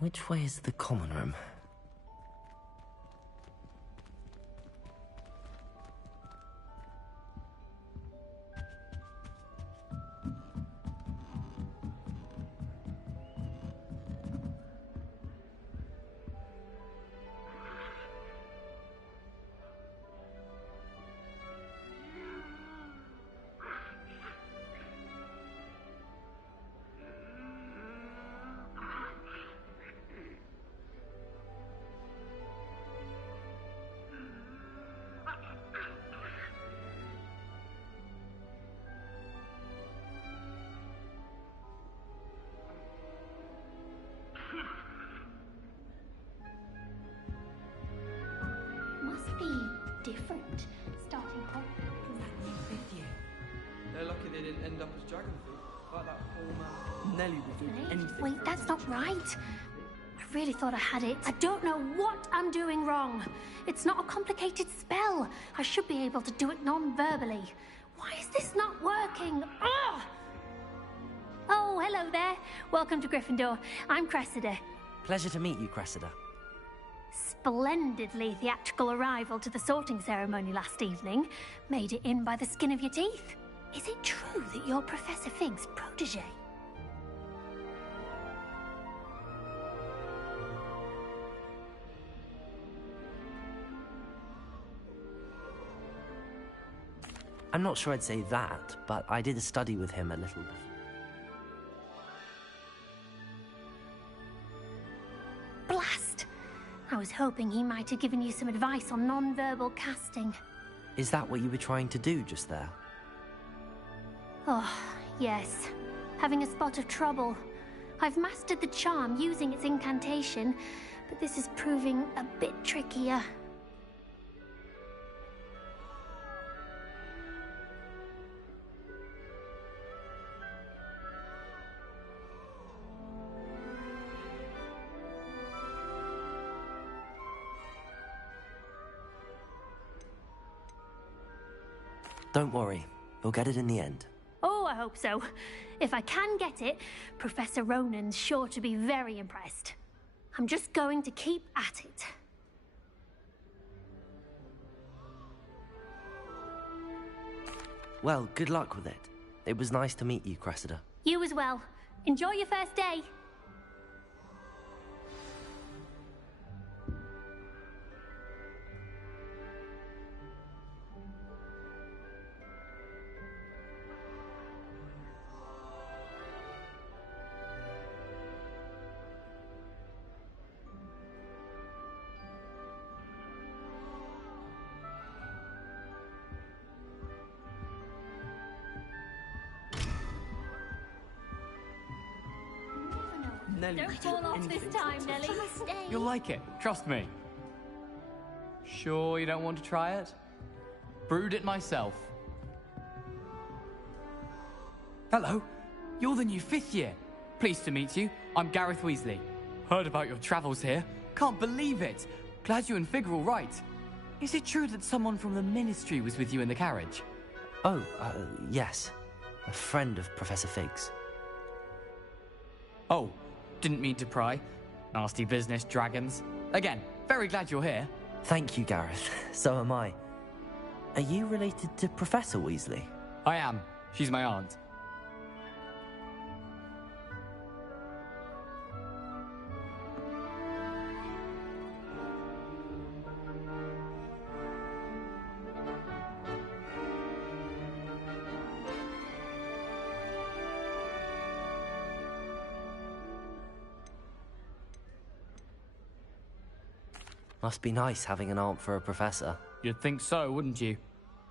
Which way is the common room? Must be different, starting off. Fifth year. They're lucky they didn't end up as dragon fruit, like that poor man. Nelly would do anything. Wait, that's not right. I really thought I had it. I don't know what I'm doing wrong. It's not a complicated spell. I should be able to do it non-verbally. Why is this not working? Ugh! Oh, hello there. Welcome to Gryffindor. I'm Cressida. Pleasure to meet you, Cressida. Splendidly theatrical arrival to the sorting ceremony last evening. Made it in by the skin of your teeth. Is it true that you're Professor Fig's protege? I'm not sure I'd say that, but I did a study with him a little before. Blast! I was hoping he might have given you some advice on non-verbal casting. Is that what you were trying to do just there? Oh, yes. Having a spot of trouble. I've mastered the charm using its incantation, but this is proving a bit trickier. Don't worry, you'll get it in the end. Oh, I hope so. If I can get it, Professor Ronan's sure to be very impressed. I'm just going to keep at it. Well, good luck with it. It was nice to meet you, Cressida. You as well. Enjoy your first day. Nelly Don't would do fall off anything this to time, protect Nelly. us. You'll like it, trust me. Sure you don't want to try it? Brewed it myself. Hello, you're the new fifth year. Pleased to meet you. I'm Gareth Weasley. Heard about your travels here. Can't believe it. Glad you and Fig are all right. Is it true that someone from the Ministry was with you in the carriage? Oh, yes. A friend of Professor Fig's. Oh, didn't mean to pry. Nasty business, dragons. Again, very glad you're here. Thank you, Gareth. So am I. Are you related to Professor Weasley? I am. She's my aunt. Must be nice having an aunt for a professor. You'd think so, wouldn't you?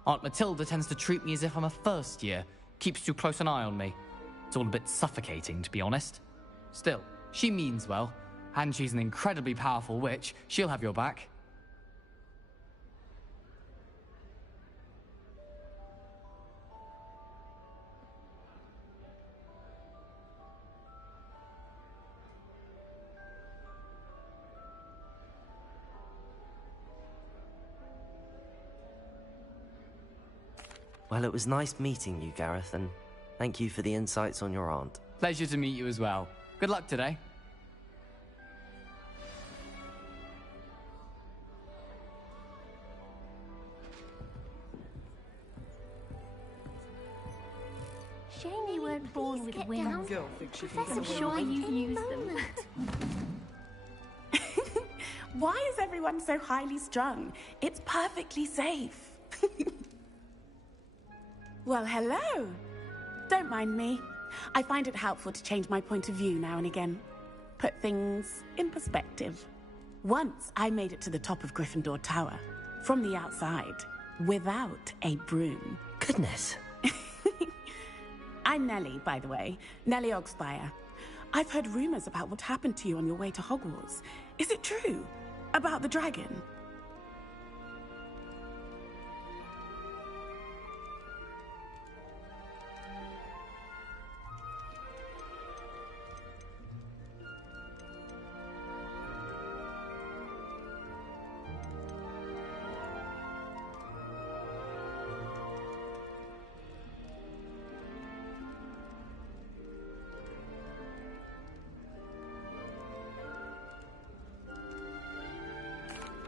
Aunt Matilda tends to treat me as if I'm a first year. Keeps too close an eye on me. It's all a bit suffocating, to be honest. Still, she means well. And she's an incredibly powerful witch. She'll have your back. Well, it was nice meeting you, Gareth, and thank you for the insights on your aunt. Pleasure to meet you as well. Good luck today. weren't born with wings. Girl thinks she can Professor, get away sure with you use them. Why is everyone so highly strung? It's perfectly safe. Well, hello. Don't mind me. I find it helpful to change my point of view now and again. Put things in perspective. Once I made it to the top of Gryffindor Tower, from the outside, without a broom. Goodness. I'm Nellie, by the way. Nellie Ogspire. I've heard rumors about what happened to you on your way to Hogwarts. Is it true? About the dragon?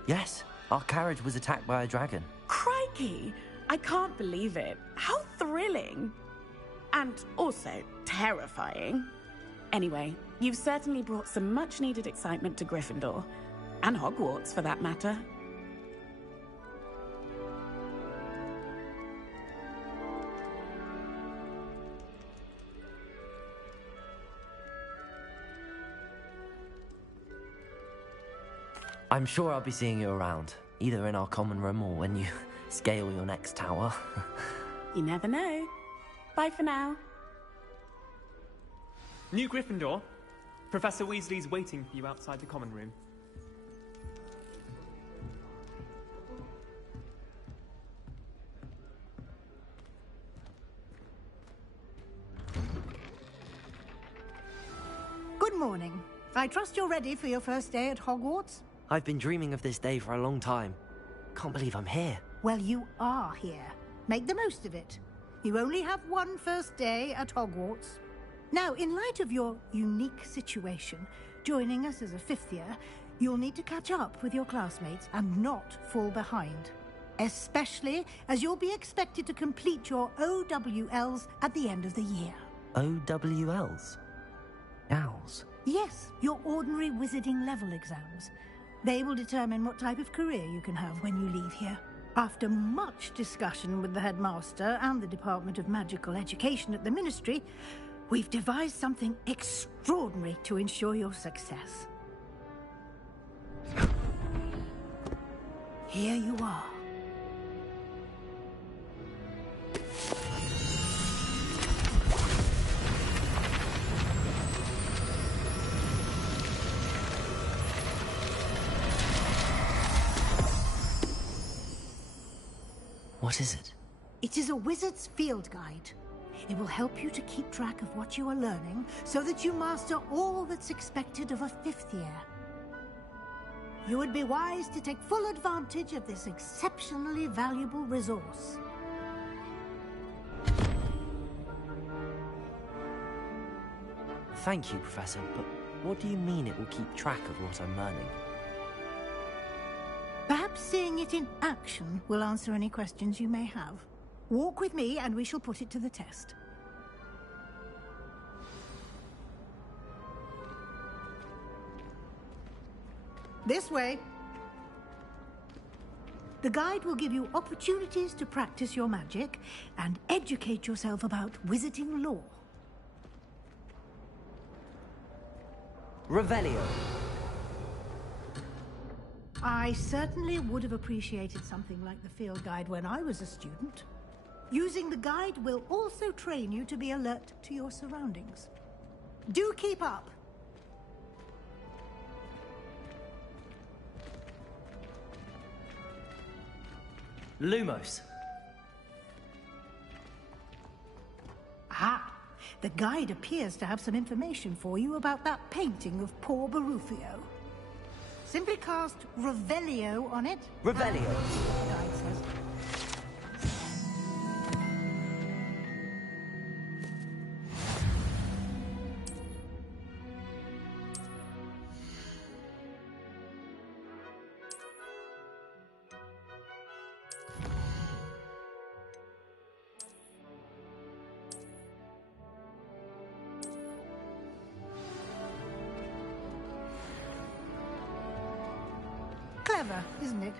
Yes, our carriage was attacked by a dragon. Crikey! I can't believe it. How thrilling! And also terrifying. Anyway, you've certainly brought some much-needed excitement to Gryffindor. And Hogwarts, for that matter. I'm sure I'll be seeing you around, either in our common room or when you scale your next tower. You never know. Bye for now. New Gryffindor. Professor Weasley's waiting for you outside the common room. Good morning. I trust you're ready for your first day at Hogwarts? I've been dreaming of this day for a long time. Can't believe I'm here. Well, you are here. Make the most of it. You only have one first day at Hogwarts. Now, in light of your unique situation, joining us as a fifth year, you'll need to catch up with your classmates and not fall behind. Especially as you'll be expected to complete your OWLs at the end of the year. OWLs? Owls? Yes, your ordinary wizarding level exams. They will determine what type of career you can have when you leave here. After much discussion with the headmaster and the Department of Magical Education at the Ministry, we've devised something extraordinary to ensure your success. Here you are. What is it? It is a wizard's field guide. It will help you to keep track of what you are learning so that you master all that's expected of a fifth year. You would be wise to take full advantage of this exceptionally valuable resource. Thank you, Professor, but what do you mean it will keep track of what I'm learning? Perhaps seeing it in action will answer any questions you may have. Walk with me and we shall put it to the test. This way. The guide will give you opportunities to practice your magic and educate yourself about wizarding lore. Revelio. I certainly would have appreciated something like the field guide when I was a student. Using the guide will also train you to be alert to your surroundings. Do keep up! Lumos. Ah, the guide appears to have some information for you about that painting of poor Barufio. Simply cast Revelio on it. Revelio. The guide says. clever, isn't it?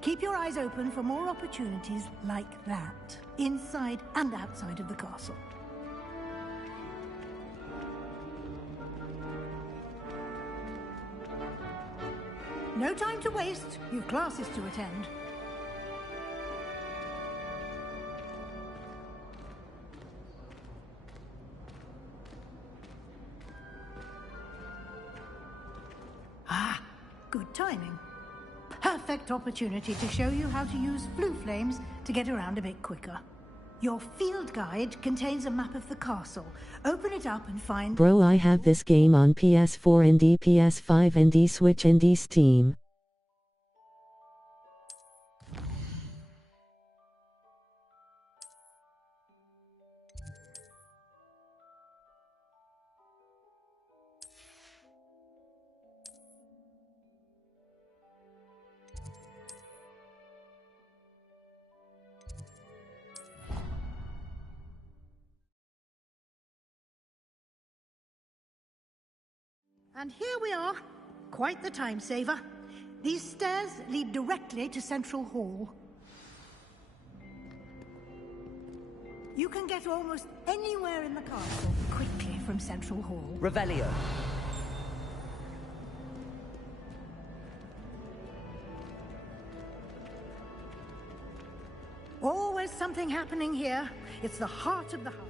Keep your eyes open for more opportunities like that, inside and outside of the castle. No time to waste. You've classes to attend. Ah, good timing. Perfect opportunity to show you how to use flue flames to get around a bit quicker. Your field guide contains a map of the castle. Open it up and find... Bro, I have this game on PS4 and PS5 and Switch and Steam. And here we are. Quite the time saver. These stairs lead directly to Central Hall. You can get almost anywhere in the castle quickly from Central Hall. Revelio. Always something happening here. It's the heart of the house.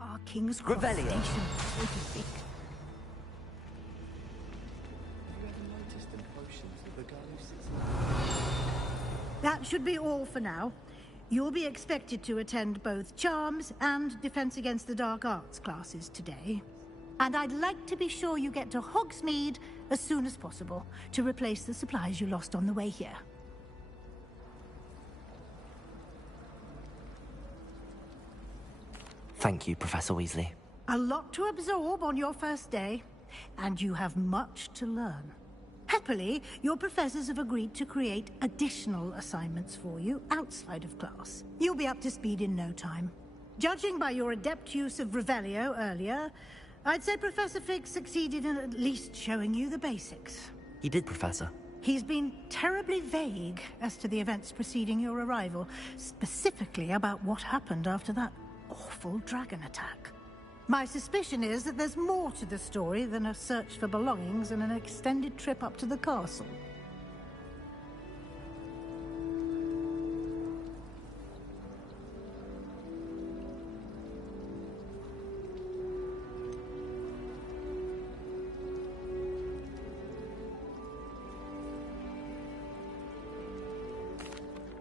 Our King's Cross Revelio. station, so to speak. That should be all for now. You'll be expected to attend both Charms and Defense Against the Dark Arts classes today. And I'd like to be sure you get to Hogsmeade as soon as possible to replace the supplies you lost on the way here. Thank you, Professor Weasley. A lot to absorb on your first day, and you have much to learn. Happily, your professors have agreed to create additional assignments for you outside of class. You'll be up to speed in no time. Judging by your adept use of Revelio earlier, I'd say Professor Fig succeeded in at least showing you the basics. He did, Professor. He's been terribly vague as to the events preceding your arrival, specifically about what happened after that awful dragon attack. My suspicion is that there's more to the story than a search for belongings and an extended trip up to the castle.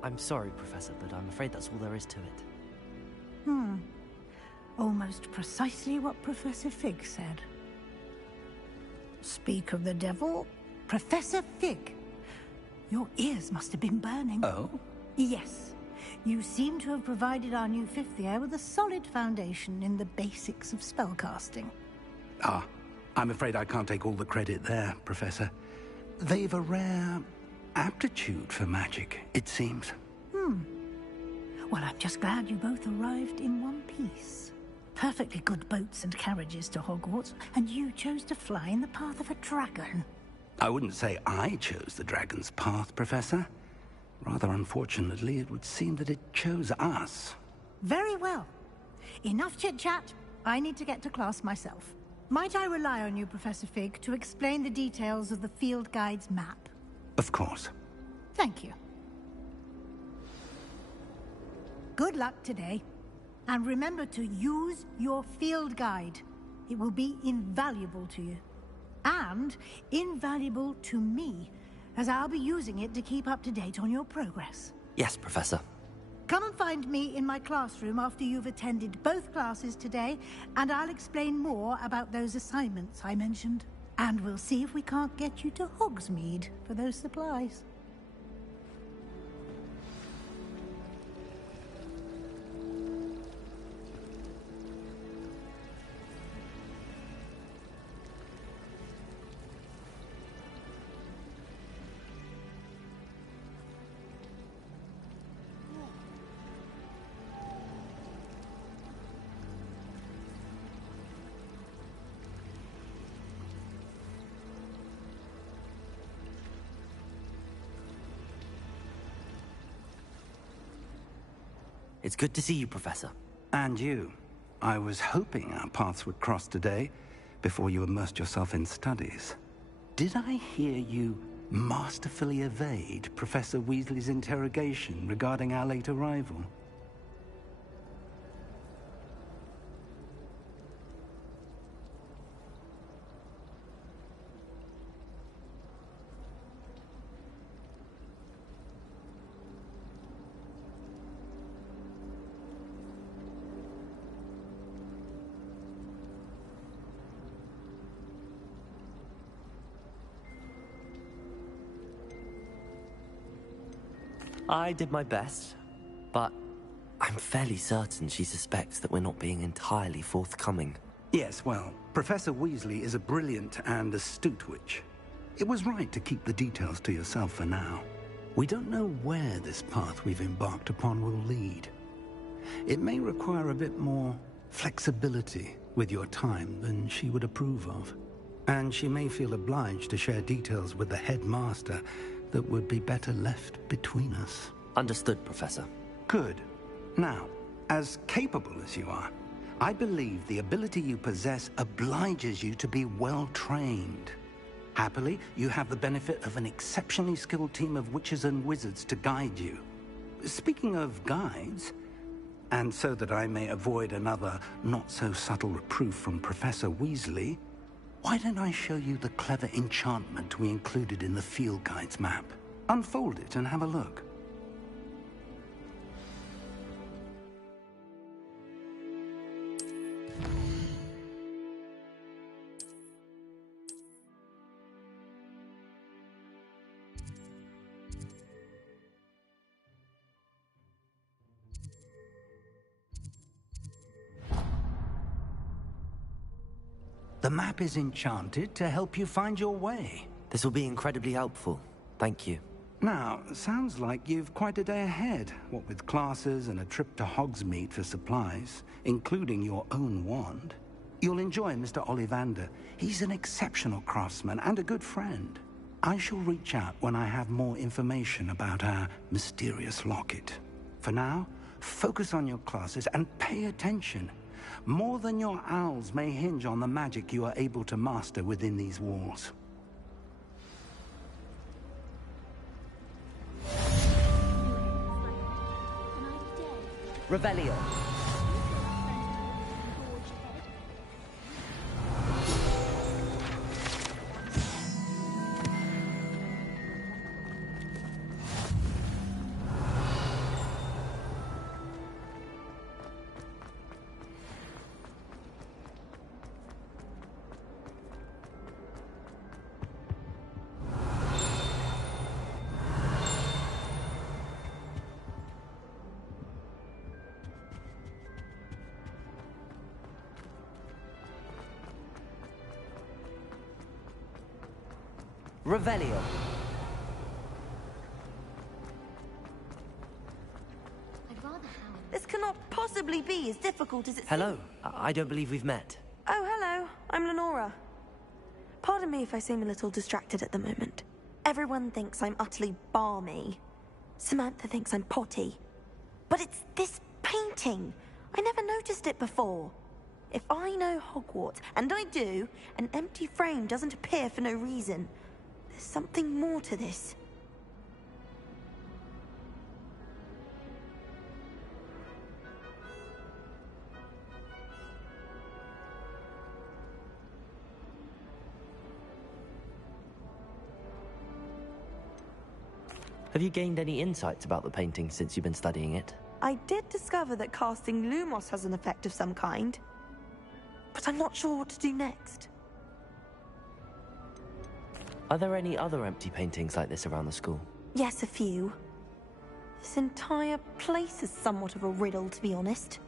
I'm sorry, Professor, but I'm afraid that's all there is to it. Almost precisely what Professor Fig said. Speak of the devil, Professor Fig. Your ears must have been burning. Oh? Yes. You seem to have provided our new fifth year with a solid foundation in the basics of spellcasting. Ah, I'm afraid I can't take all the credit there, Professor. They've a rare aptitude for magic, it seems. Well, I'm just glad you both arrived in one piece. Perfectly good boats and carriages to Hogwarts, and you chose to fly in the path of a dragon. I wouldn't say I chose the dragon's path, Professor. Rather unfortunately, it would seem that it chose us. Very well. Enough chit-chat. I need to get to class myself. Might I rely on you, Professor Fig, to explain the details of the field guide's map? Of course. Thank you. Good luck today. And remember to use your field guide. It will be invaluable to you. And invaluable to me, as I'll be using it to keep up to date on your progress. Yes, Professor. Come and find me in my classroom after you've attended both classes today, and I'll explain more about those assignments I mentioned. And we'll see if we can't get you to Hogsmeade for those supplies. It's good to see you, Professor. And you. I was hoping our paths would cross today, before you immersed yourself in studies. Did I hear you masterfully evade Professor Weasley's interrogation regarding our late arrival? I did my best, but I'm fairly certain she suspects that we're not being entirely forthcoming. Yes, well, Professor Weasley is a brilliant and astute witch. It was right to keep the details to yourself for now. We don't know where this path we've embarked upon will lead. It may require a bit more flexibility with your time than she would approve of. And she may feel obliged to share details with the headmaster that would be better left between us. Understood, Professor. Good. Now, as capable as you are, I believe the ability you possess obliges you to be well-trained. Happily, you have the benefit of an exceptionally skilled team of witches and wizards to guide you. Speaking of guides, and so that I may avoid another not-so-subtle reproof from Professor Weasley, why don't I show you the clever enchantment we included in the field guide's map? Unfold it and have a look. The map is enchanted to help you find your way. This will be incredibly helpful. Thank you. Now, sounds like you've quite a day ahead, what with classes and a trip to Hogsmeade for supplies, including your own wand. You'll enjoy Mr. Ollivander. He's an exceptional craftsman and a good friend. I shall reach out when I have more information about our mysterious locket. For now, focus on your classes and pay attention. More than your owls may hinge on the magic you are able to master within these walls. Revelio. Revelio. I'd rather have... This cannot possibly be as difficult as it Hello. seems. I don't believe we've met. Oh, hello. I'm Lenora. Pardon me if I seem a little distracted at the moment. Everyone thinks I'm utterly balmy. Samantha thinks I'm potty. But it's this painting. I never noticed it before. If I know Hogwarts, and I do, an empty frame doesn't appear for no reason. There's something more to this. Have you gained any insights about the painting since you've been studying it? I did discover that casting Lumos has an effect of some kind. But I'm not sure what to do next. Are there any other empty paintings like this around the school? Yes, a few. This entire place is somewhat of a riddle, to be honest.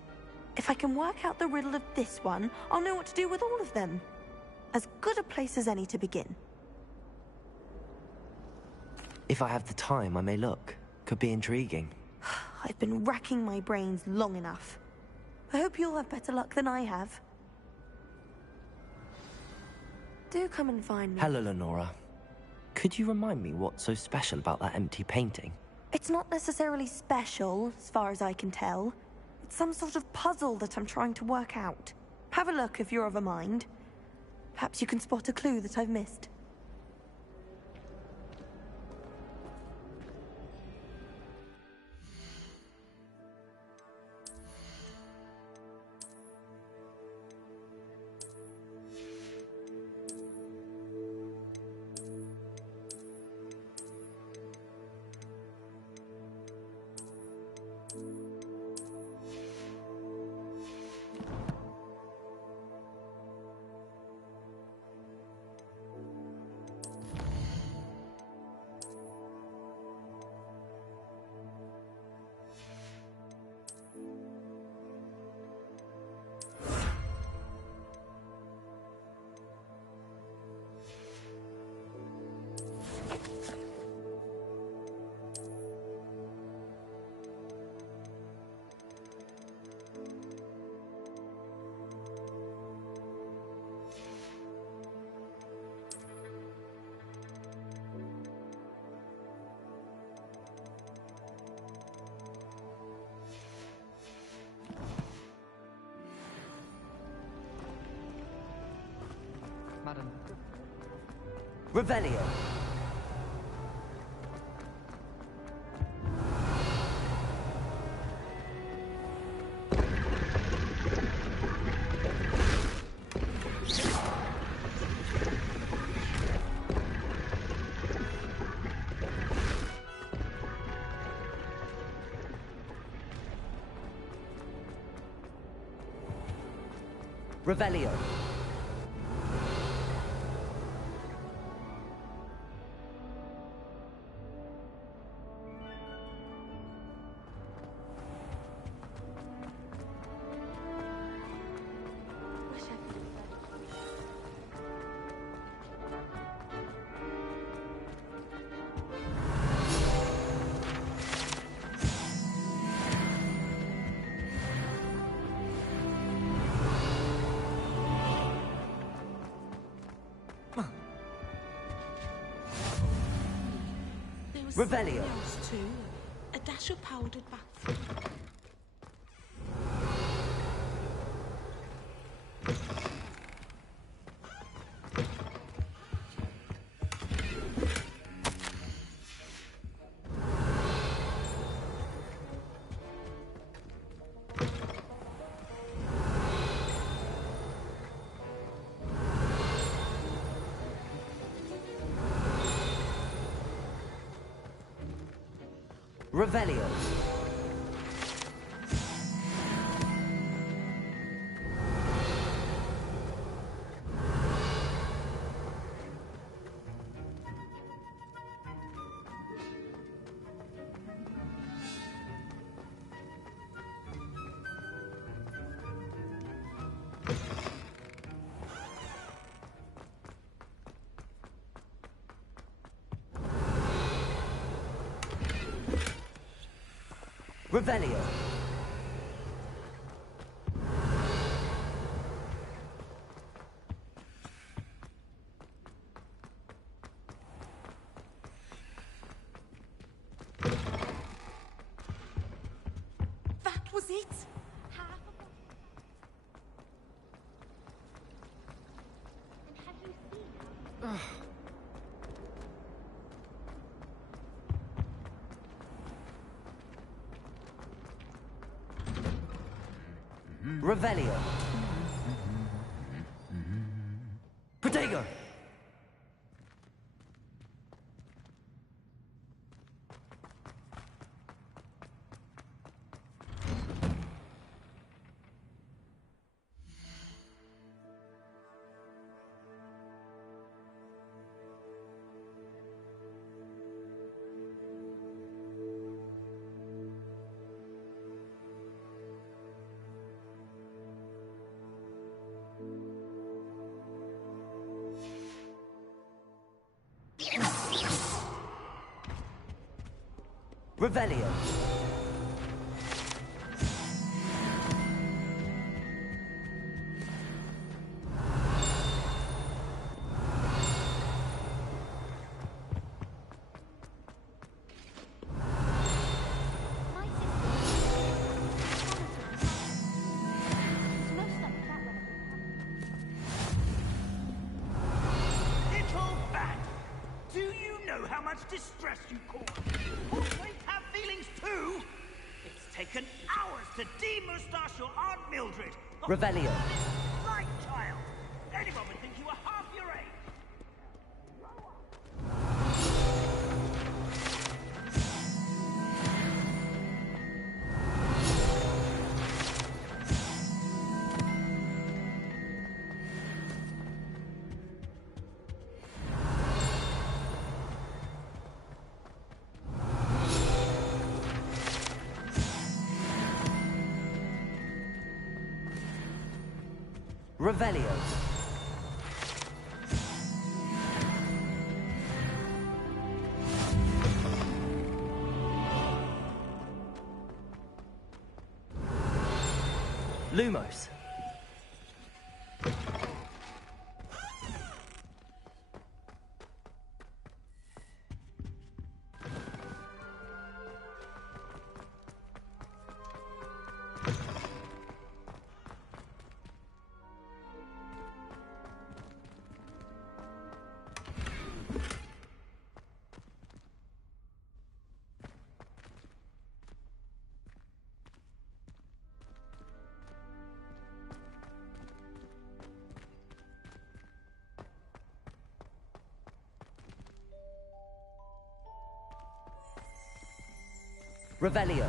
If I can work out the riddle of this one, I'll know what to do with all of them. As good a place as any to begin. If I have the time, I may look. Could be intriguing. I've been racking my brains long enough. I hope you'll have better luck than I have. Do come and find me. Hello, Lenora. Could you remind me what's so special about that empty painting? It's not necessarily special, as far as I can tell. It's some sort of puzzle that I'm trying to work out. Have a look if you're of a mind. Perhaps you can spot a clue that I've missed. Madam. Revelio. Revelio. Revelio. Too. A dash of powdered bath. Revelio. Revelio. That was it? Revelio. Protego. Revelio. Little bat! Do you know how much distress you cause? Portraits have feelings too! It's taken hours to de-moustache your Aunt Mildred! Revelio. Right, child! Anyone would think you were half your age! Revelio. Lumos. Revelio.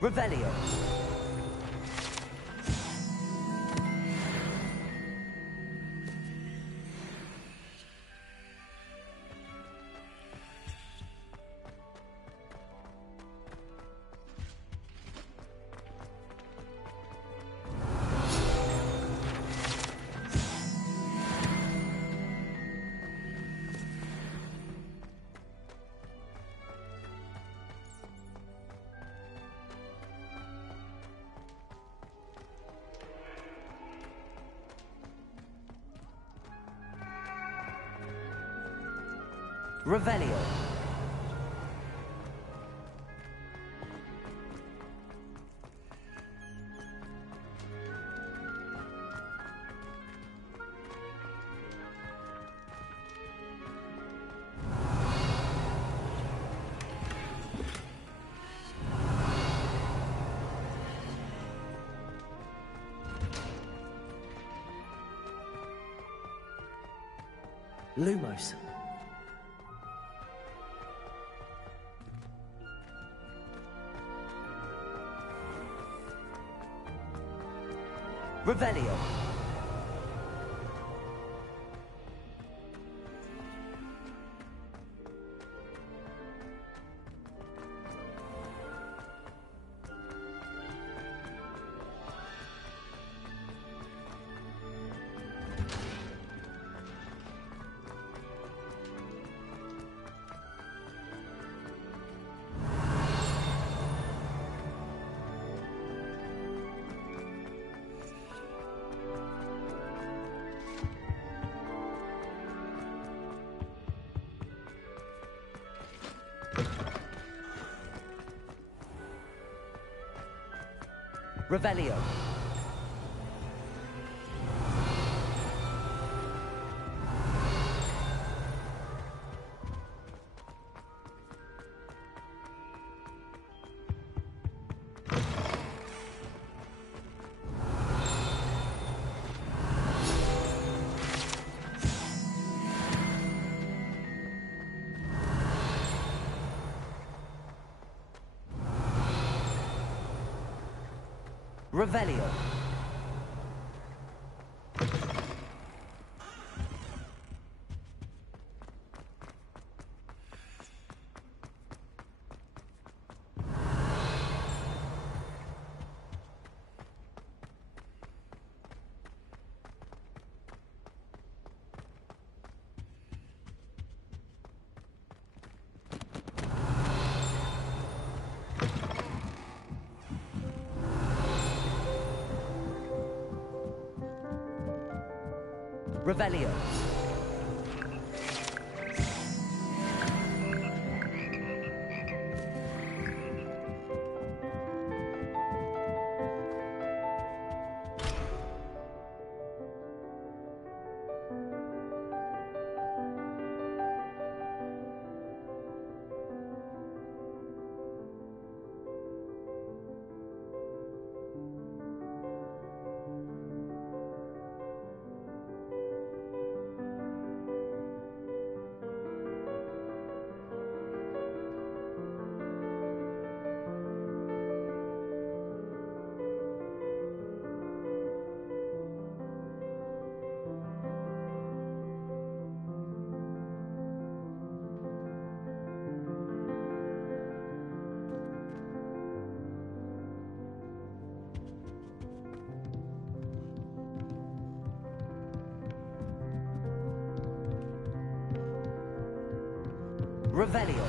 Revelio. Revelio. Lumos. Revelio. Revelio. Revelio. Revelio. Revelio.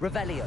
Revelio.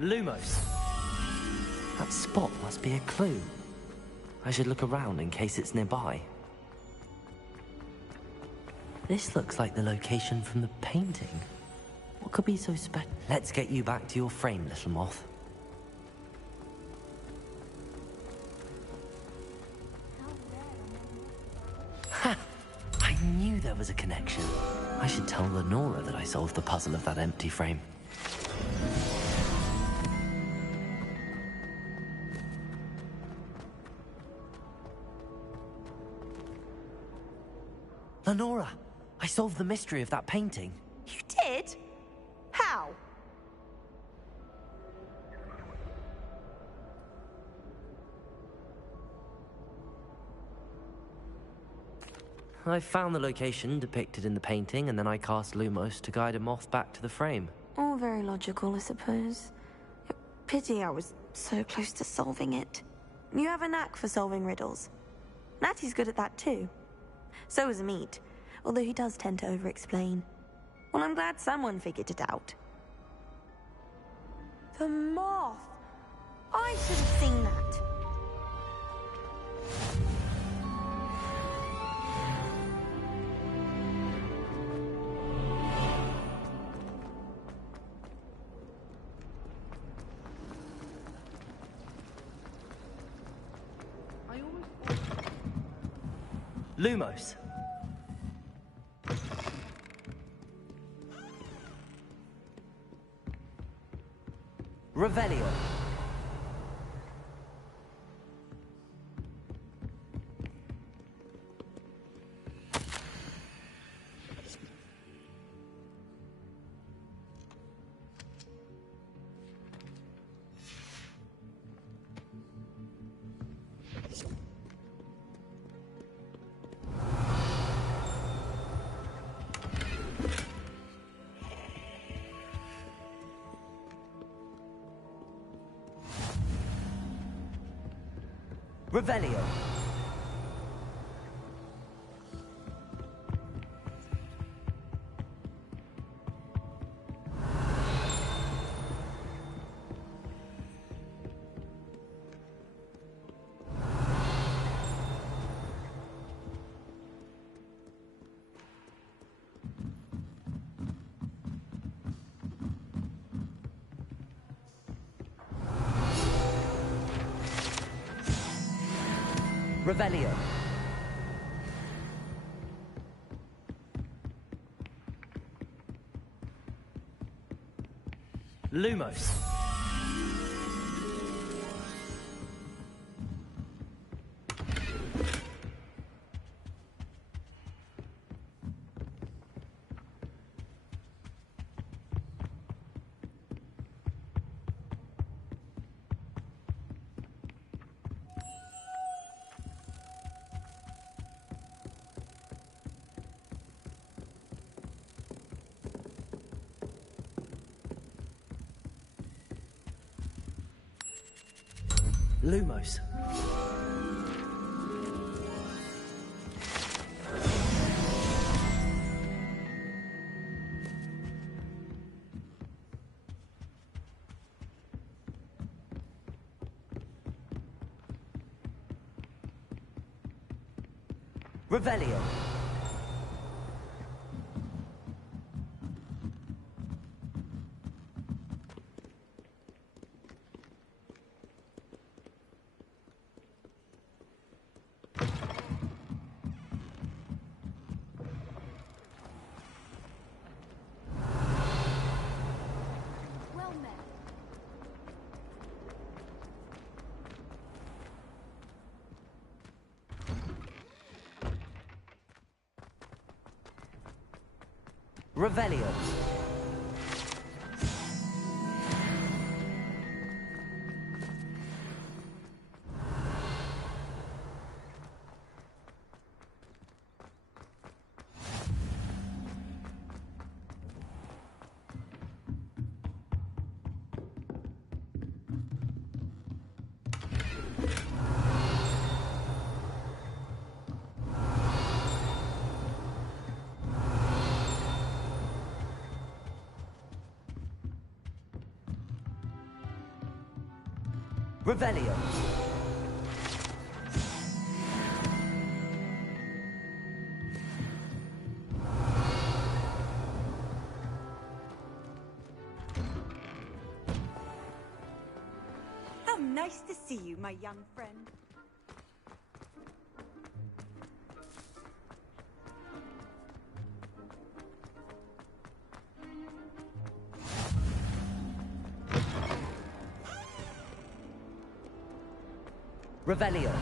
Lumos. That spot must be a clue. I should look around in case it's nearby. This looks like the location from the painting. What could be so special? Let's get you back to your frame, little moth. Ha! I knew there was a connection. I should tell Lenora that I solved the puzzle of that empty frame. Lenora, I solved the mystery of that painting. You did? How? I found the location depicted in the painting, and then I cast Lumos to guide a moth back to the frame. All very logical, I suppose. Pity I was so close to solving it. You have a knack for solving riddles. Natty's good at that too. So is Meat, although he does tend to over-explain. Well, I'm glad someone figured it out. The moth! I should have seen that. Lumos. Revelio. Revelio. Revelio. Lumos. Lumos. Revelio. Well met. Revelio. Revelio. How nice to see you, my young friend. Revelio.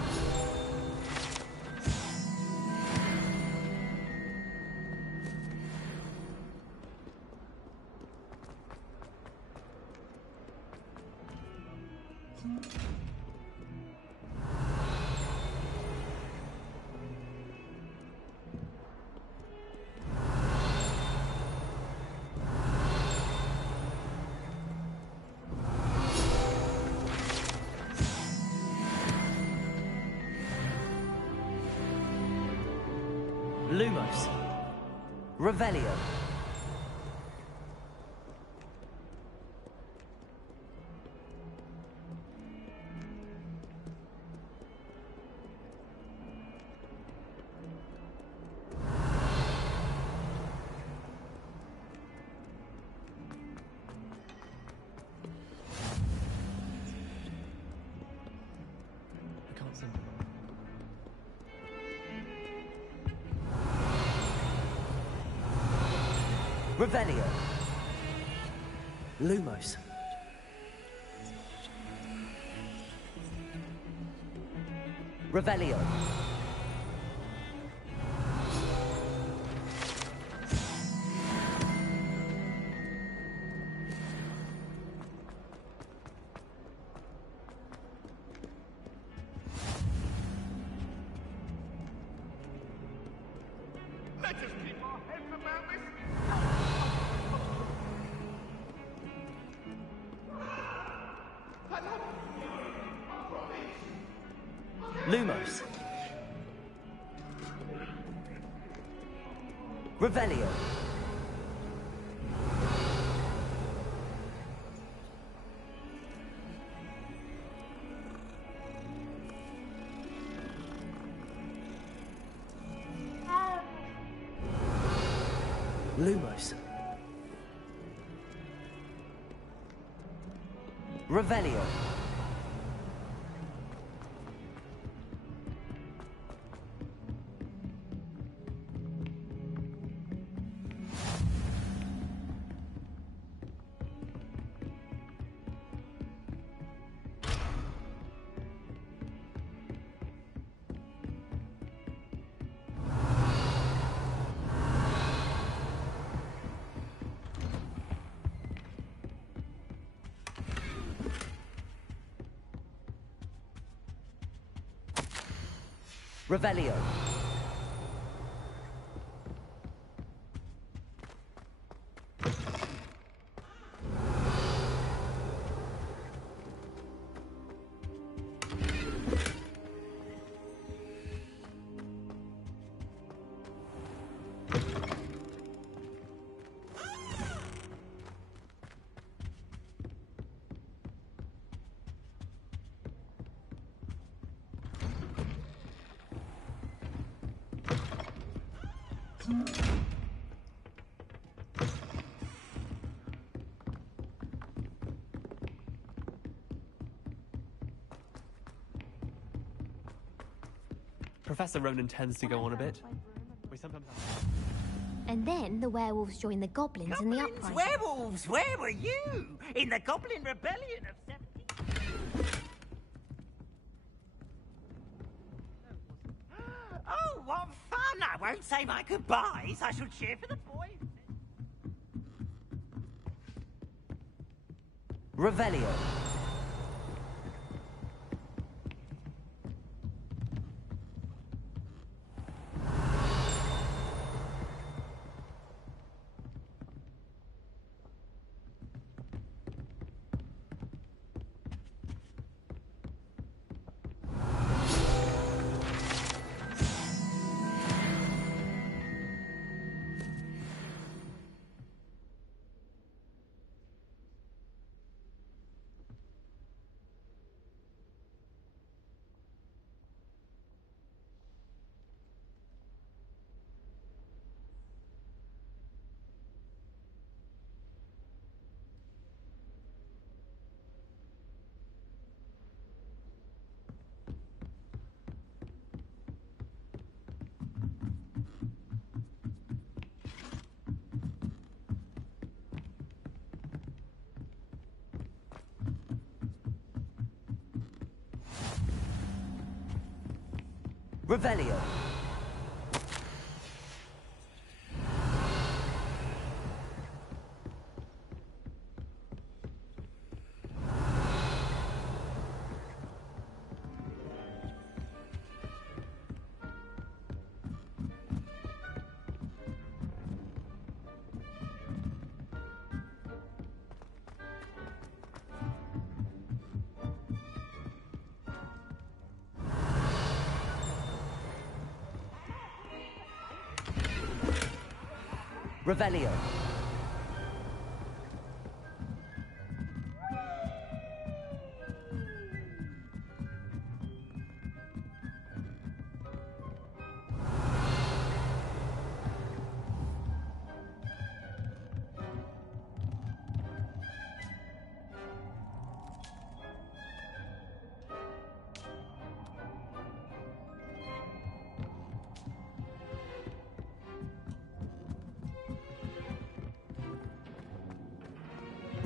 Lumos. Revelio. Revelio. Lumos. Revelio. Let us keep our heads about this. Lumos. Revelio. Lumos. Revelio. Revelio. Professor Ronan tends to go on a bit. We sometimes have... And then the werewolves joined the goblins in the uprising. Werewolves, where were you? In the Goblin Rebellion of 70... Oh, what fun! I won't say my goodbyes. I shall cheer for the boys. Revelio. Revelio. Revelio.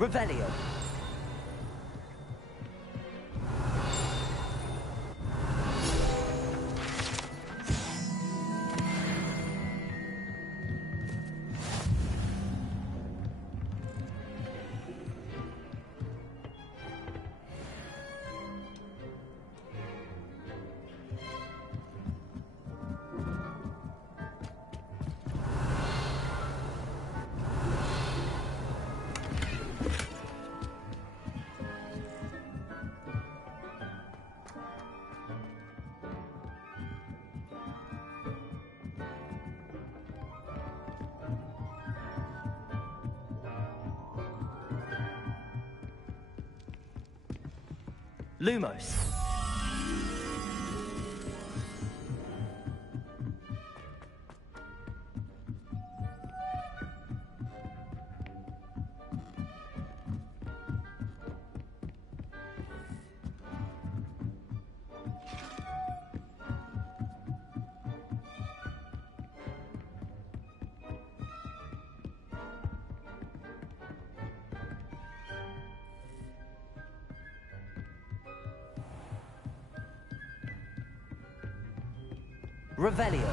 Revelio. Lumos. Revelio.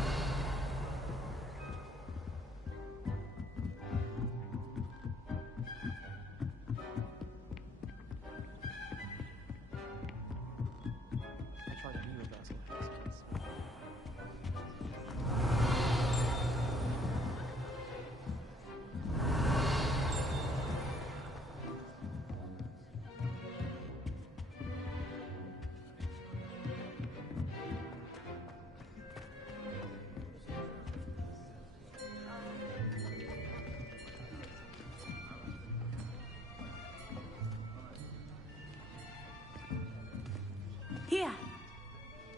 Here.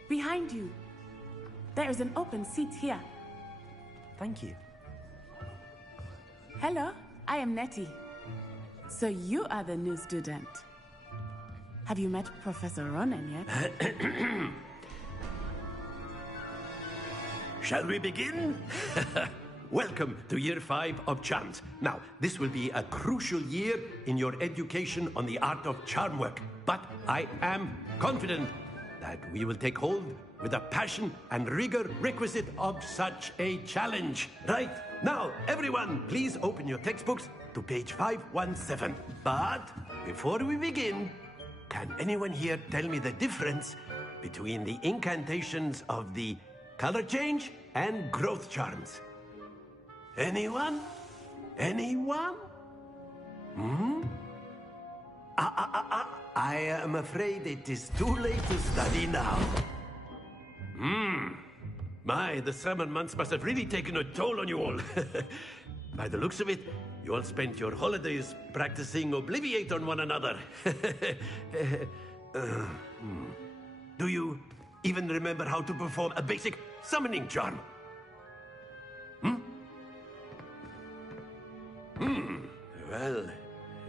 Behind you. There is an open seat here. Thank you. Hello, I am Nettie. So you are the new student. Have you met Professor Ronan yet? Shall we begin? Welcome to Year 5 of Charms. Now, this will be a crucial year in your education on the art of charm work. But I am confident that we will take hold with the passion and rigor requisite of such a challenge. Right, now, everyone, please open your textbooks to page 517. But before we begin, can anyone here tell me the difference between the incantations of the color change and growth charms? Anyone? Anyone? I am afraid it is too late to study now. My, the summer months must have really taken a toll on you all. By the looks of it, you all spent your holidays practicing Obliviate on one another. Do you even remember how to perform a basic summoning charm? Well,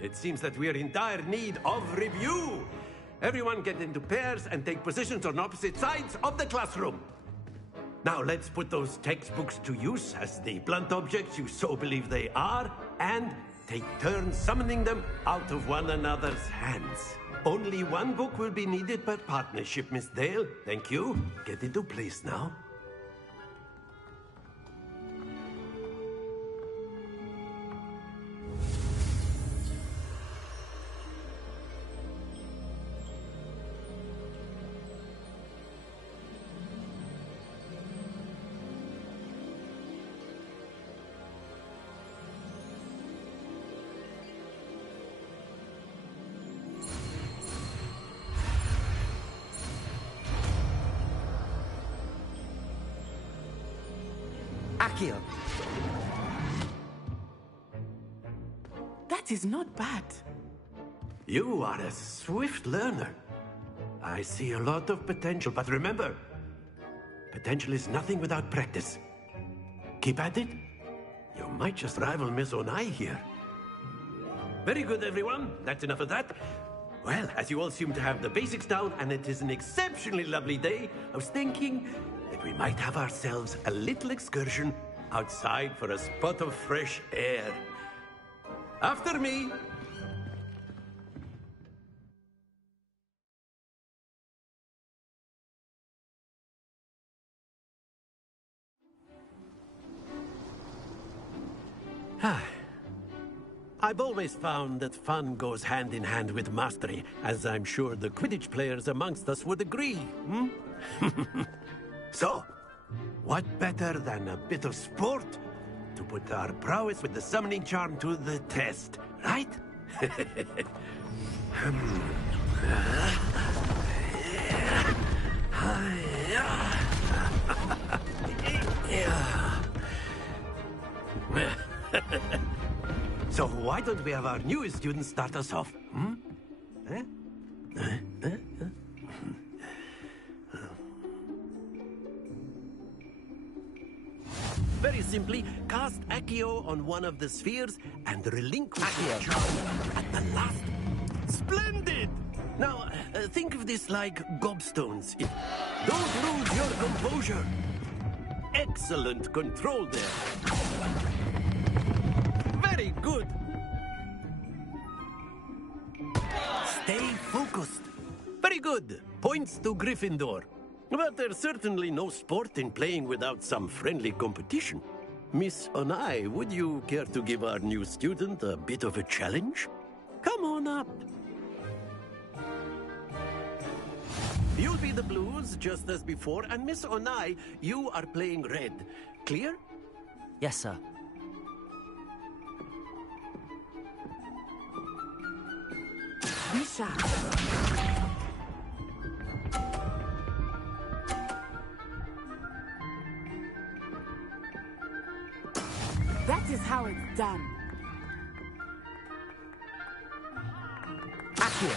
it seems that we are in dire need of review. Everyone get into pairs and take positions on opposite sides of the classroom. Now let's put those textbooks to use as the blunt objects you so believe they are, and take turns summoning them out of one another's hands. Only one book will be needed per partnership, Miss Dale. Thank you. Get into place now. Accio. That is not bad. You are a swift learner. I see a lot of potential, but remember, potential is nothing without practice. Keep at it. You might just rival Miss Onai here. Very good, everyone. That's enough of that. Well, as you all seem to have the basics down, and it is an exceptionally lovely day, I was thinking that we might have ourselves a little excursion outside for a spot of fresh air. After me. I've always found that fun goes hand in hand with mastery, as I'm sure the Quidditch players amongst us would agree. So, what better than a bit of sport to put our prowess with the summoning charm to the test, right? So why don't we have our newest student start us off? Very simply, cast Accio on one of the spheres and relinquish the charm at the last. Splendid! Now, think of this like gobstones. Don't lose your composure. Excellent control there. Very good. Stay focused. Very good. Points to Gryffindor. But there's certainly no sport in playing without some friendly competition. Miss Onai, would you care to give our new student a bit of a challenge? Come on up. You'll be the blues, just as before, and Miss Onai, you are playing red. Clear? Yes, sir. Be sharp. That is how it's done. Accio.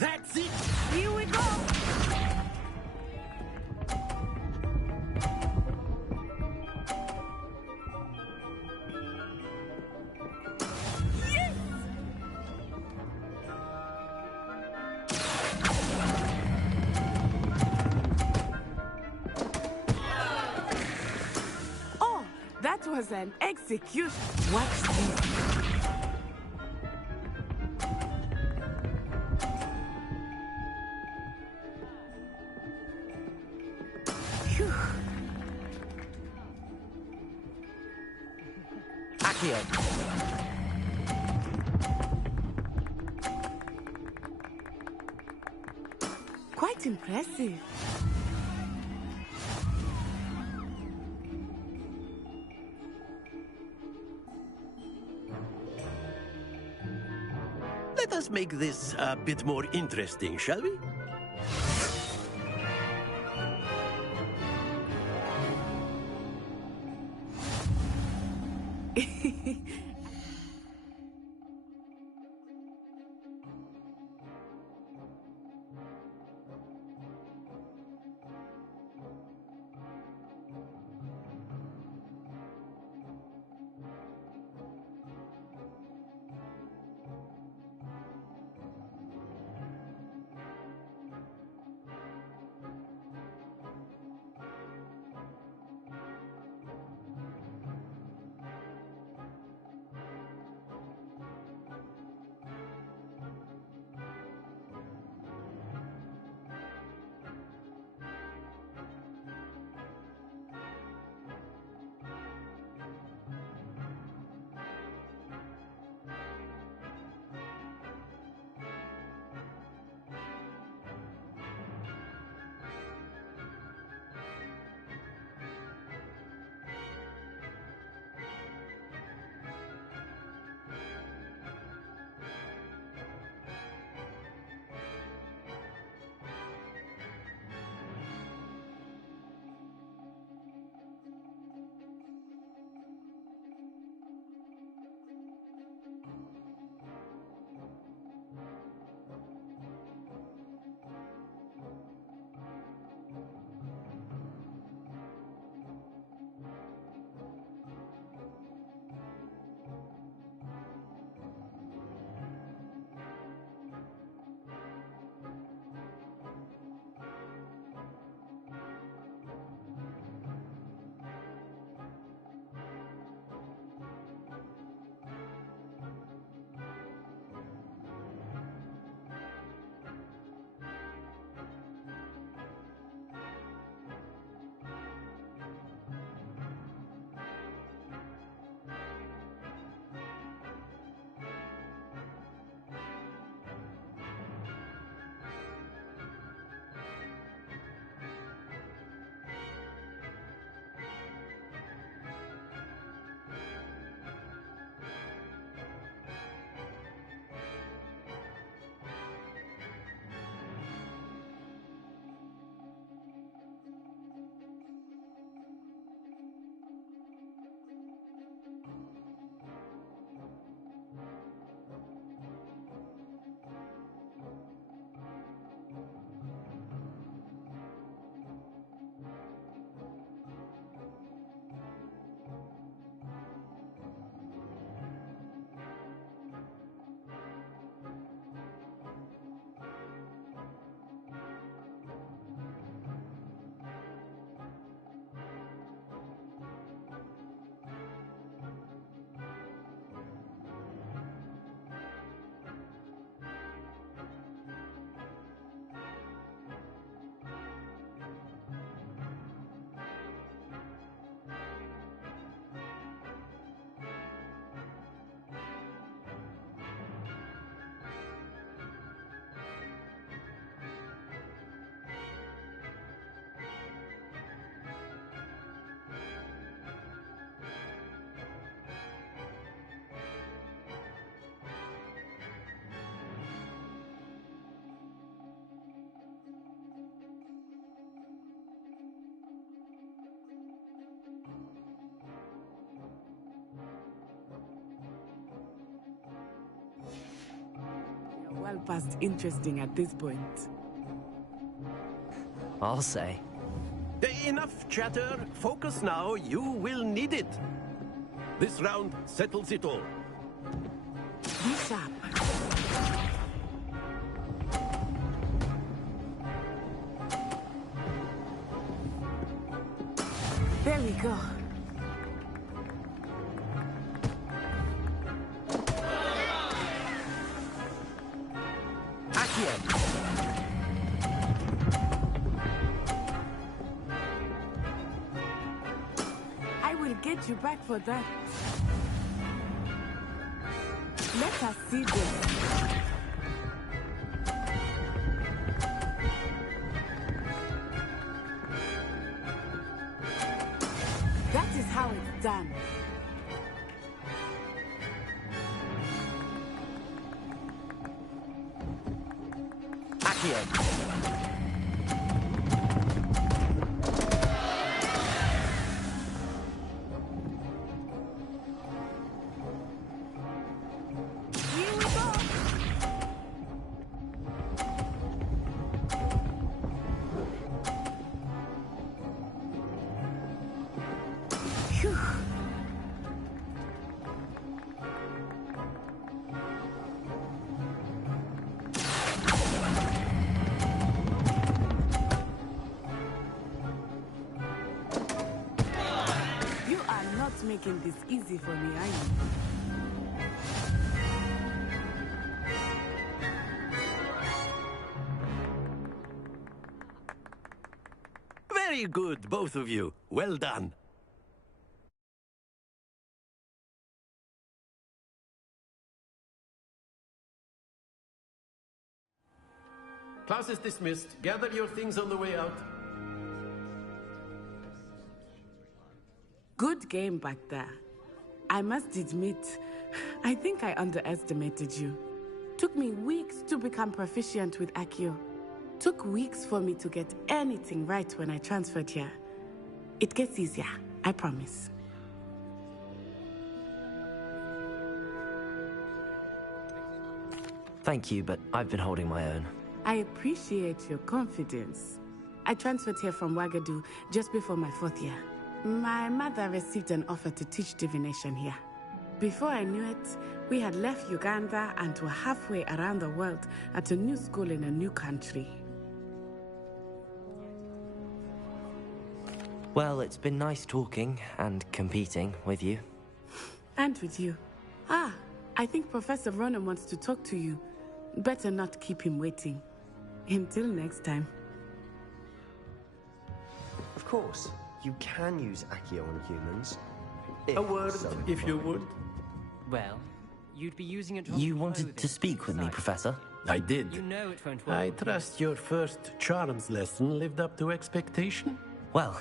That's it! Here we go! Yes! Oh, that was an execution. Watch this. Accio. Quite impressive. Let us make this a bit more interesting, shall we? well past interesting at this point. I'll say. Enough chatter. Focus now. You will need it. This round settles it all. Be sharp. There we go. I will get you back for that. Let us see this. That is how it's done. Accio. Making this easy for me, are you? Very good, both of you. Well done. Class is dismissed. Gather your things on the way out. Good game back there. I must admit, I think I underestimated you. Took me weeks to become proficient with Accio. Took weeks for me to get anything right when I transferred here. It gets easier, I promise. Thank you, but I've been holding my own. I appreciate your confidence. I transferred here from Wagadu just before my 4th year. My mother received an offer to teach divination here. Before I knew it, we had left Uganda and were halfway around the world at a new school in a new country. Well, it's been nice talking and competing with you. And with you. Ah, I think Professor Ronan wants to talk to you. Better not keep him waiting. Until next time. Of course. You can use Accio on humans. A word, if you would. Well, you'd be using it. You wanted to speak with me, Professor? I did. You know it won't work. I trust your first charms lesson lived up to expectation? Well,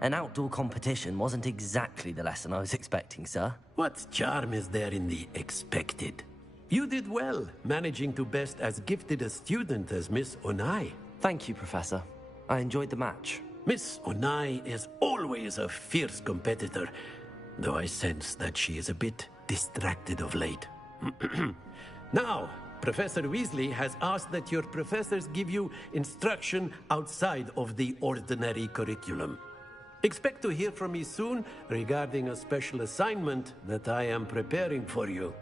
an outdoor competition wasn't exactly the lesson I was expecting, sir. What charm is there in the expected? You did well, managing to best as gifted a student as Miss Onai. Thank you, Professor. I enjoyed the match. Miss Onai is always a fierce competitor, though I sense that she is a bit distracted of late. Now, Professor Weasley has asked that your professors give you instruction outside of the ordinary curriculum. Expect to hear from me soon regarding a special assignment that I am preparing for you.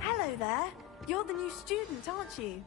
Hello there. You're the new student, aren't you?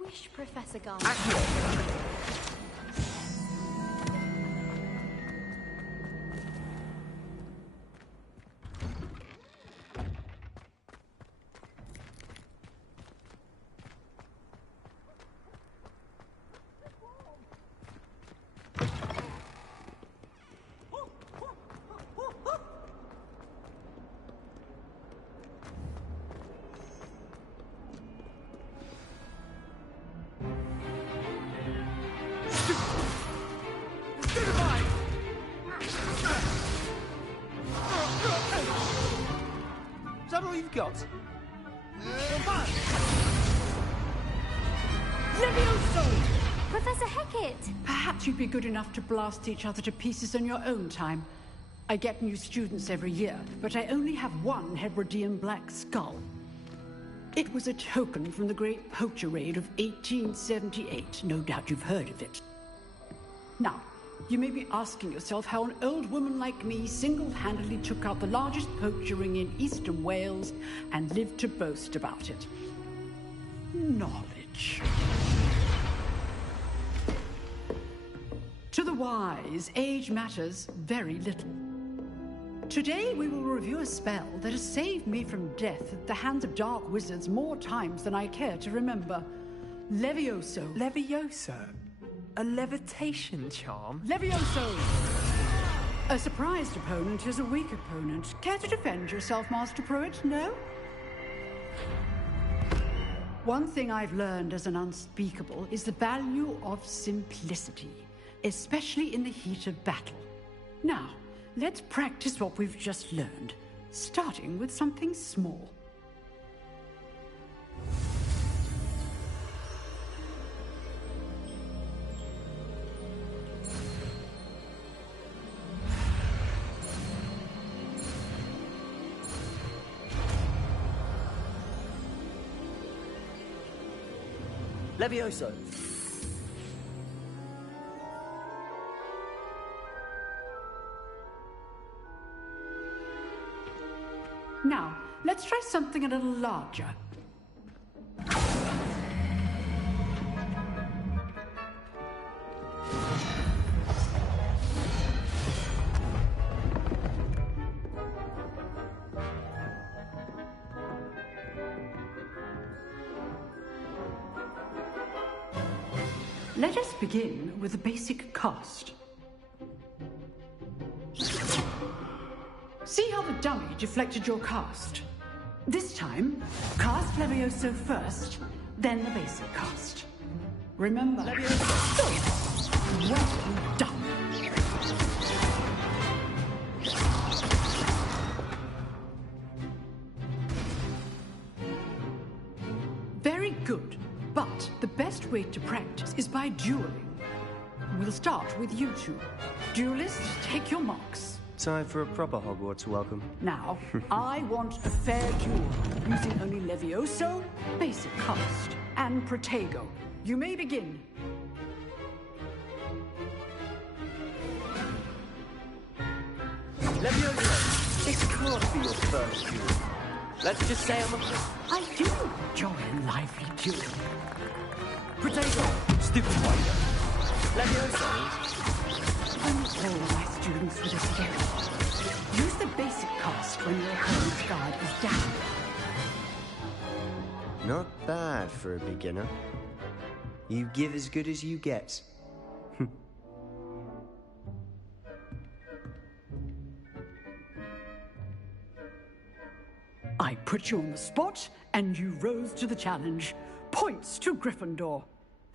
wish Professor Garner... Is that all you've got? Levioso! Professor Hecat! Perhaps you'd be good enough to blast each other to pieces on your own time. I get new students every year, but I only have one Hebridean black skull. It was a token from the Great Poacher Raid of 1878. No doubt you've heard of it. Now, you may be asking yourself how an old woman like me single-handedly took out the largest poacher ring in eastern Wales and lived to boast about it. Knowledge. To the wise, age matters very little. Today we will review a spell that has saved me from death at the hands of dark wizards more times than I care to remember. Levioso. Levioso? A levitation charm? Levioso! A surprised opponent is a weak opponent. Care to defend yourself, Master Pruitt? No? One thing I've learned as an unspeakable is the value of simplicity, especially in the heat of battle. Now, let's practice what we've just learned, starting with something small. Levioso. Now, let's try something a little larger. Let us begin with a basic cast. See how the dummy deflected your cast? This time, cast Levioso first, then the basic cast. Remember, Levioso. Well done. Very good, but the best way to practice is by dueling. We'll start with you two. Duelists, take your marks. Time for a proper Hogwarts welcome. Now, I want a fair duel, using only Levioso, basic cast, and Protego. You may begin. Levioso, this can't be your first duel. Let's just say I do enjoy a lively duel. Protego, stupid fighter. Levioso. Almost all of my students with us together. Use the basic cast when your opponent's guard is down. Not bad for a beginner. You give as good as you get. I put you on the spot, and you rose to the challenge. Points to Gryffindor.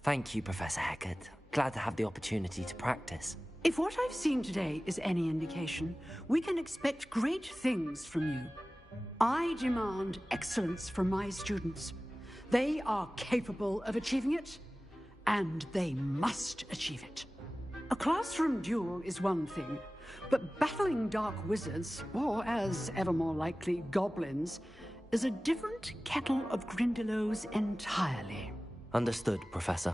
Thank you, Professor Hecat. Glad to have the opportunity to practice. If what I've seen today is any indication, we can expect great things from you. I demand excellence from my students. They are capable of achieving it, and they must achieve it. A classroom duel is one thing, but battling dark wizards, or as ever more likely, goblins, is a different kettle of Grindylows entirely. Understood, Professor.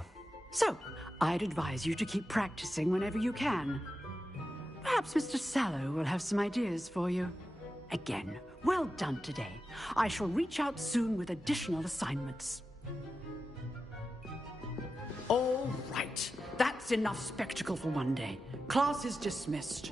So, I'd advise you to keep practicing whenever you can. Perhaps Mr. Sallow will have some ideas for you. Again, well done today. I shall reach out soon with additional assignments. That's enough spectacle for one day. Class is dismissed.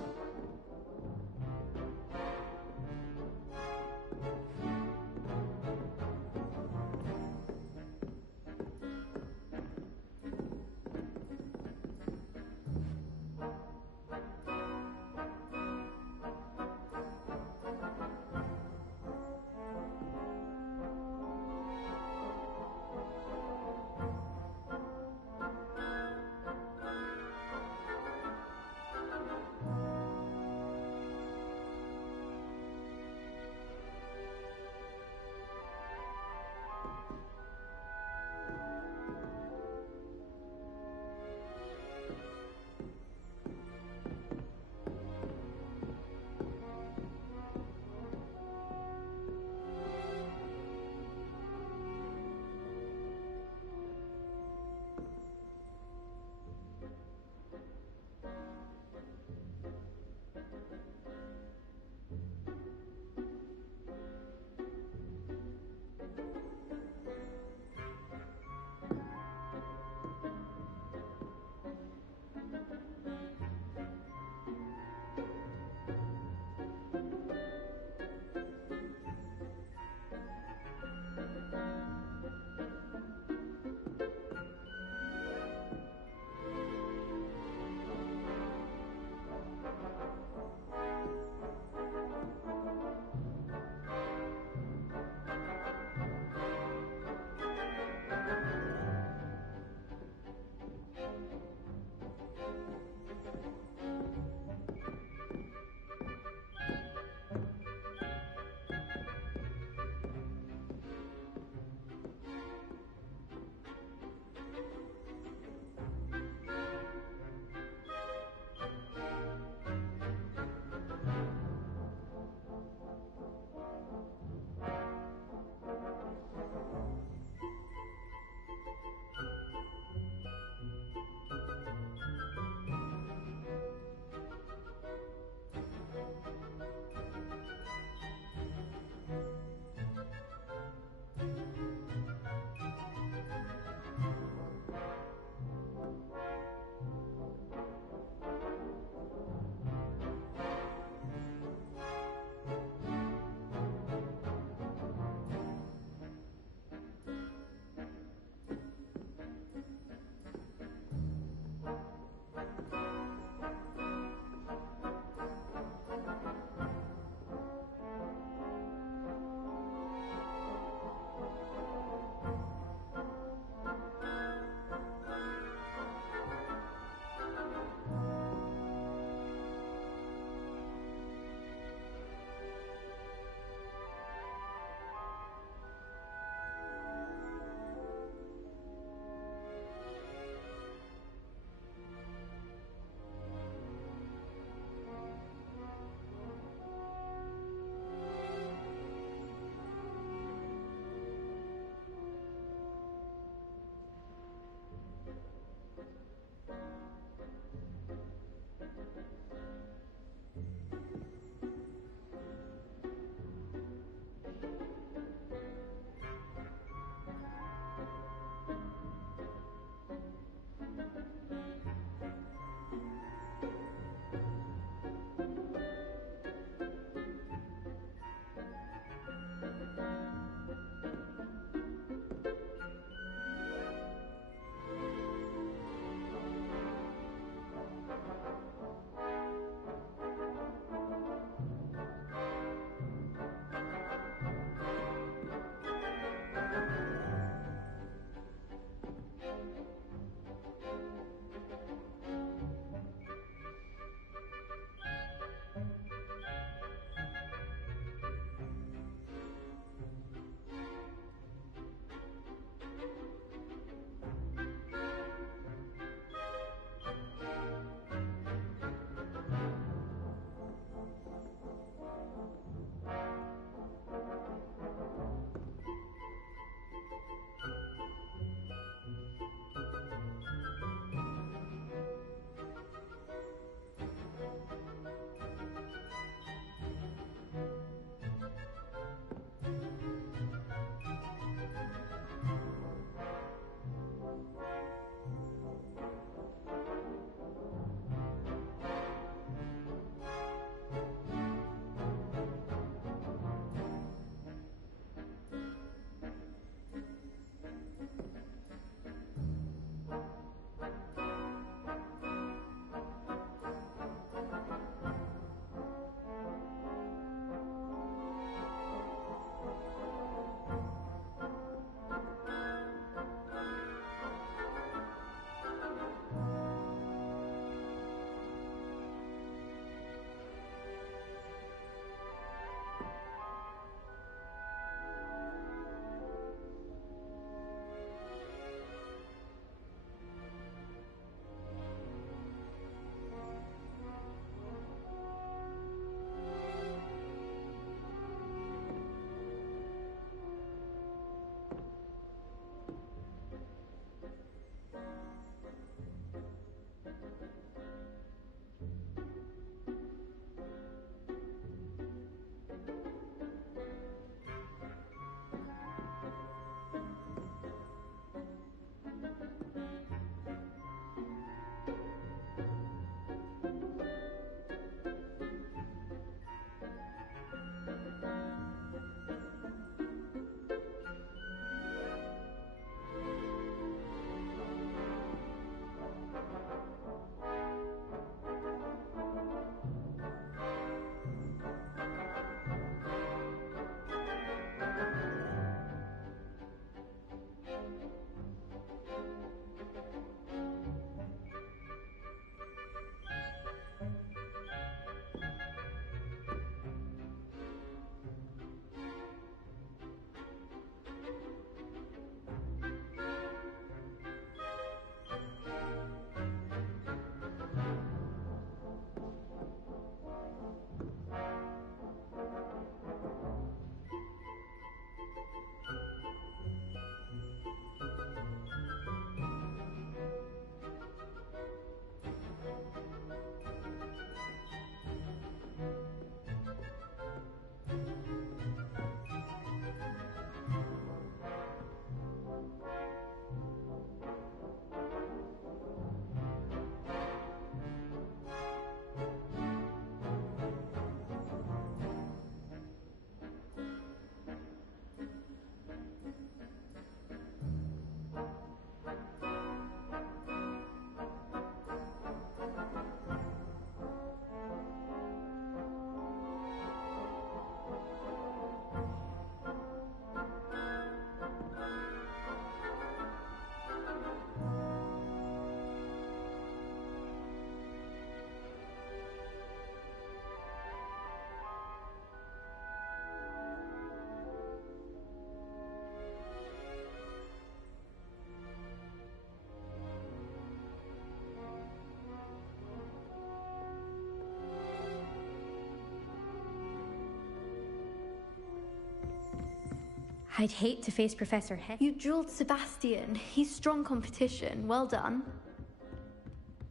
I'd hate to face Professor Heck. You drilled Sebastian. He's strong competition. Well done.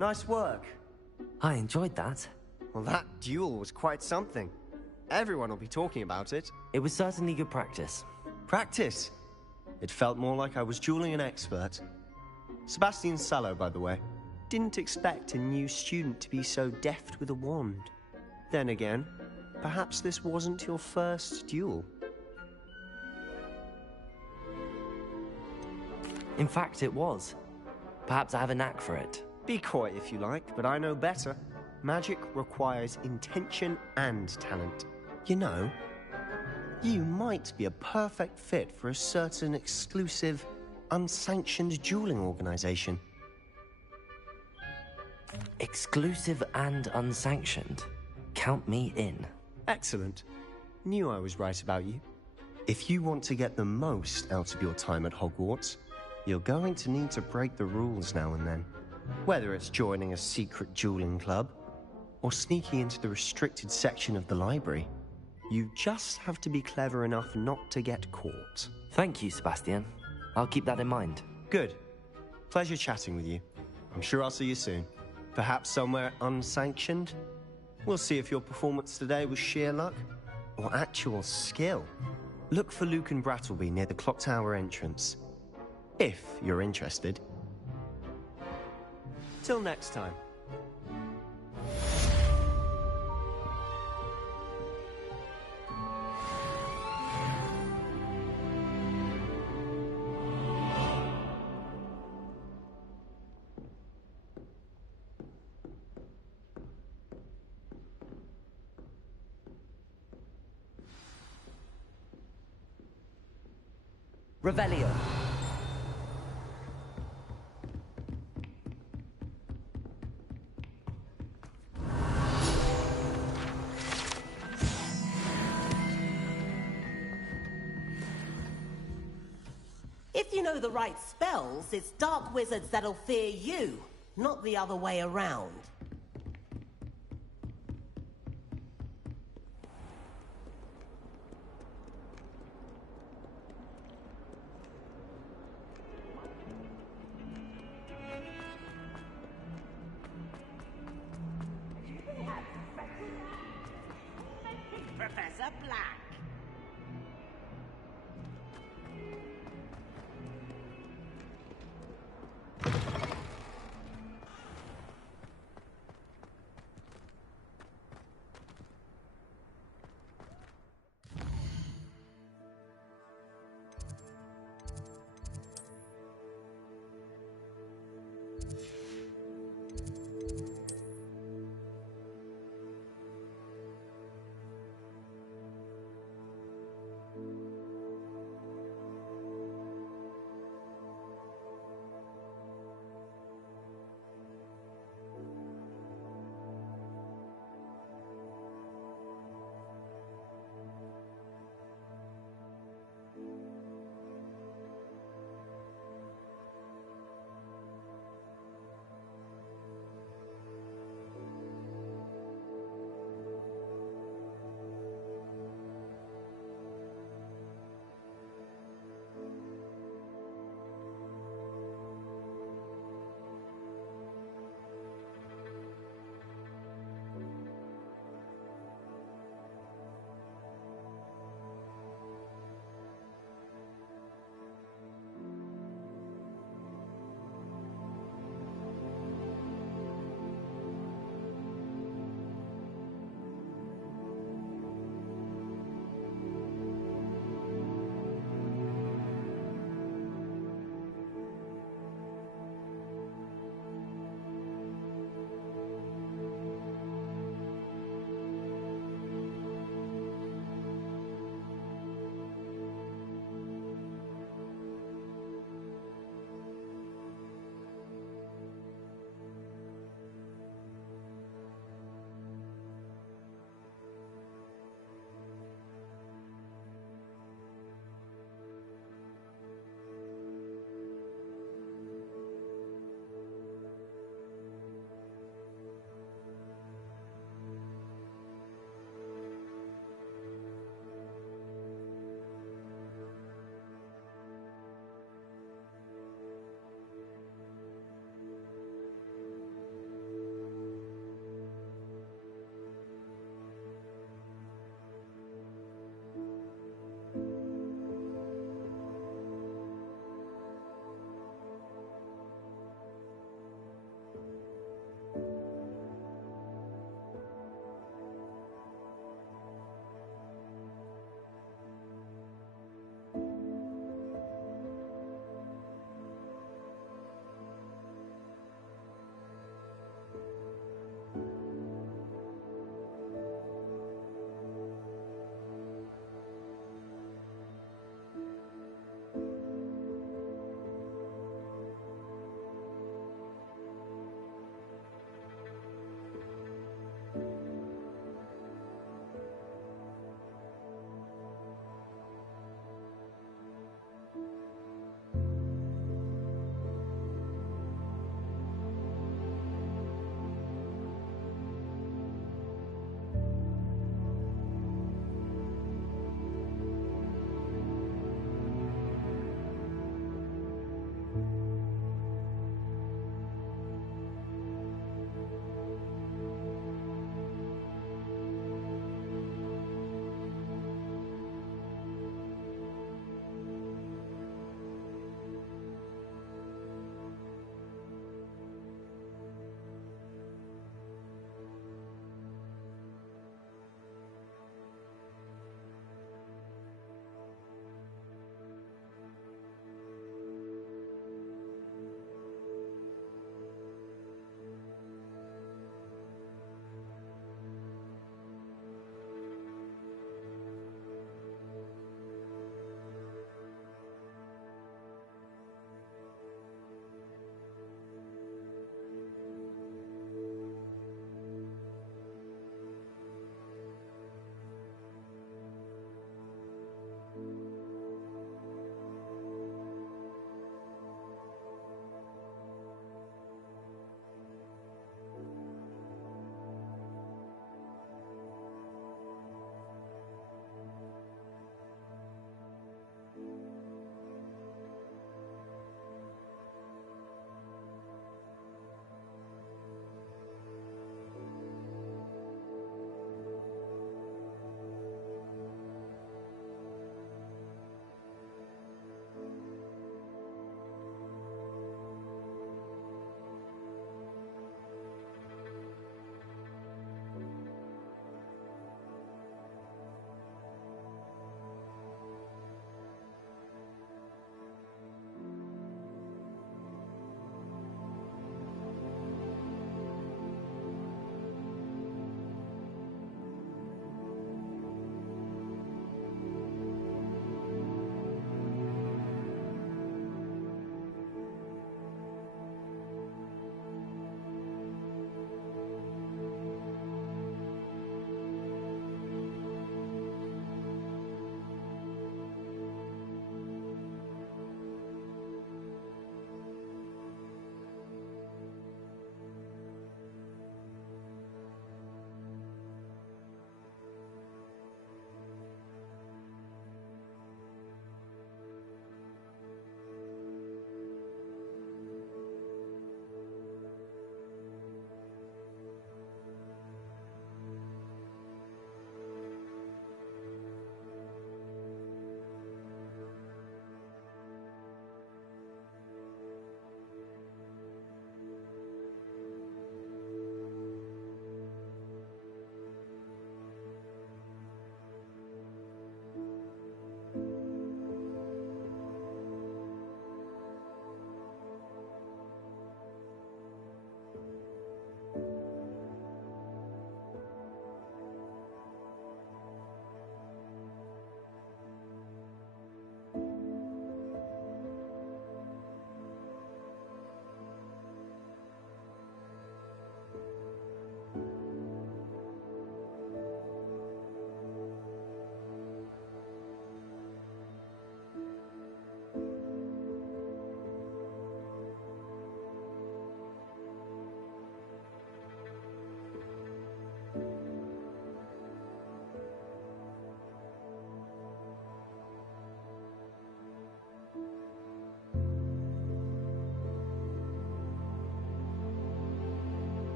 Nice work. I enjoyed that. Well, that duel was quite something. Everyone will be talking about it. It was certainly good practice. Practice? It felt more like I was dueling an expert. Sebastian Sallow, by the way. Didn't expect a new student to be so deft with a wand. Then again, perhaps this wasn't your first duel. In fact, it was. Perhaps I have a knack for it. Be coy if you like, but I know better. Magic requires intention and talent. You know, you might be a perfect fit for a certain exclusive, unsanctioned dueling organization. Exclusive and unsanctioned? Count me in. Excellent. Knew I was right about you. If you want to get the most out of your time at Hogwarts, you're going to need to break the rules now and then. Whether it's joining a secret dueling club, or sneaking into the restricted section of the library, you just have to be clever enough not to get caught. Thank you, Sebastian. I'll keep that in mind. Good. Pleasure chatting with you. I'm sure I'll see you soon. Perhaps somewhere unsanctioned? We'll see if your performance today was sheer luck, or actual skill. Look for Luke and Brattleby near the clock tower entrance. If you're interested. Till next time. Revelio. If you know the right spells, it's dark wizards that'll fear you, not the other way around. Professor Black.